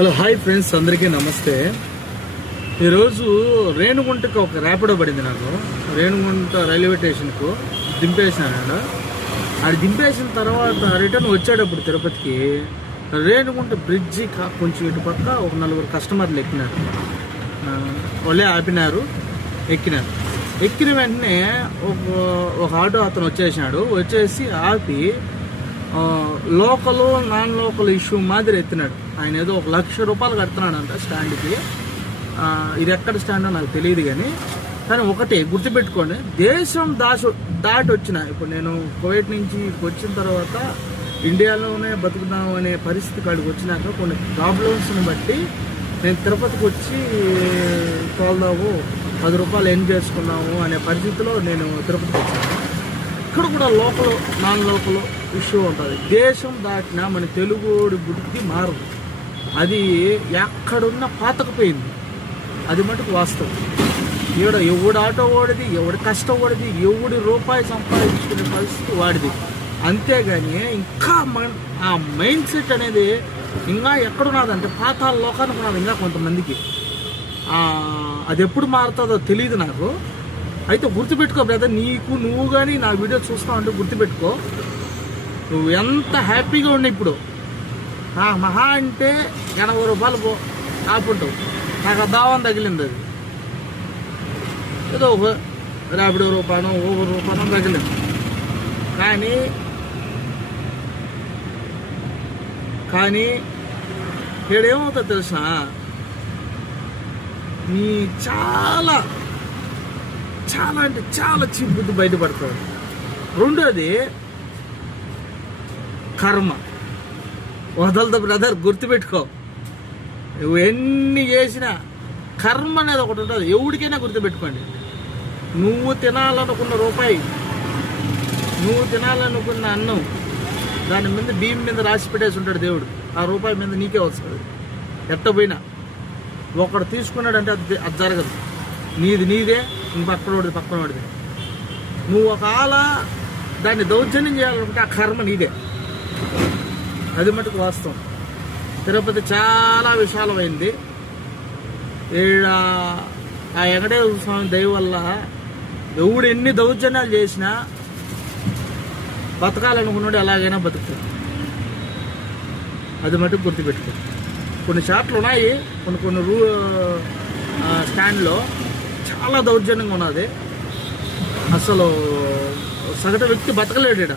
Hello hi friends, అందరికీ నమస్తే. ఈరోజు రేణుగుంటకు ఒక ర్యాపిడో పడింది. నాకు రేణుగుంట రైల్వే స్టేషన్కు దింపేసినాడు. అది దింపేసిన తర్వాత రిటర్న్ వచ్చేటప్పుడు తిరుపతికి రేణుగుంట బ్రిడ్జి కొంచెం ఇటు పక్క ఒక 4 కస్టమర్లు ఎక్కినారు. వాళ్ళే ఆపినారు, ఎక్కినారు. ఎక్కిన వెంటనే ఒక ఆటో అతను వచ్చేసి ఆపి లోకల్ నాన్ లోకల్ ఇష్యూ మాదిరి ఎత్తినాడు. ఆయన ఏదో 1,00,000 రూపాయలు కడుతున్నాడంట స్టాండ్కి. ఇది ఎక్కడ స్టాండో నాకు తెలియదు, కానీ ఒకటి గుర్తుపెట్టుకోండి, దేశం దాటి వచ్చిన ఇప్పుడు నేను కువైట్ నుంచి వచ్చిన తర్వాత ఇండియాలోనే బతుకుదాం అనే పరిస్థితి కాడికి వచ్చినాక కొన్ని ప్రాబ్లమ్స్ని బట్టి నేను తిరుపతికి వచ్చి తోలుదాము, 10 రూపాయలు ఎన్ చేసుకున్నాము అనే పరిస్థితిలో నేను తిరుపతికి వచ్చాను. ఇక్కడ కూడా లోకల్ నాన్ లోకల్ ఇష్యూ ఉంటుంది. దేశం దాటినా మన తెలుగుడి బుద్ధి మారదు. అది ఎక్కడున్న పాతకపోయింది. అది మటుకు వాస్తవం. ఎవడు ఆటో ఓడిది, ఎవడి కష్టం ఓడిది, ఎవడి రూపాయి సంపాదించుకునే పరిస్థితి వాడిది. అంతేగాని ఇంకా ఆ మైండ్ సెట్ అనేది ఇంకా ఎక్కడున్నదంటే పాతాల లోకానికి ఉన్నది ఇంకా కొంతమందికి. అది ఎప్పుడు మారుతుందో తెలియదు నాకు. అయితే గుర్తుపెట్టుకో బ్రదర్, నువ్వు కానీ నా వీడియో చూస్తావు అంటే గుర్తుపెట్టుకో, నువ్వు ఎంత హ్యాపీగా ఉండే ఇప్పుడు మహా అంటే 80 రూపాయలు ఆపుంటావు. నాకు ఆ దావం తగిలింది. అది ఏదో ఒక ర్యాపిడో రూపాయనో ఓవర్ రూపాయనో తగిలింది. కానీ ఏమవుతుందో తెలిసిన, నీ చాలా చాలా అంటే చాలా చీప్ బుద్ధి బయటపడుతుంది. రెండోది కర్మ వదలదు బ్రదర్, గుర్తుపెట్టుకో. నువ్వు ఎన్ని చేసినా కర్మ అనేది ఒకటి ఉంటుంది. ఎవరికైనా గుర్తుపెట్టుకోండి, నువ్వు తినాలనుకున్న రూపాయి, నువ్వు తినాలనుకున్న అన్నం, దాని మీద బియ్యం మీద రాసి పెట్టేసి ఉంటాడు దేవుడు. ఆ రూపాయి మీద నీకే వస్తుంది. ఎట్ట పోయినా ఒకడు తీసుకున్నాడంటే అది జరగదు. నీదే, ఇంక పక్కన వాడిదే. నువ్వు ఒకవేళ దాన్ని దౌర్జన్యం చేయాలనుకుంటే ఆ కర్మ నీదే. అది మటుకు వాస్తవం. తిరుపతి చాలా విశాలమైంది. ఆ వెంకటేశ్వర స్వామి దయ వల్ల ఎవడు ఎన్ని దౌర్జన్యాలు చేసినా బతకాలనుకున్నాడు ఎలాగైనా బతుకుతాడు. అది మటుకు గుర్తుపెట్టుకో. కొన్ని షాట్లు ఉన్నాయి, కొన్ని స్టాండ్లో చాలా దౌర్జన్యంగా ఉన్నది. అసలు సగటు వ్యక్తి బతకలేడు.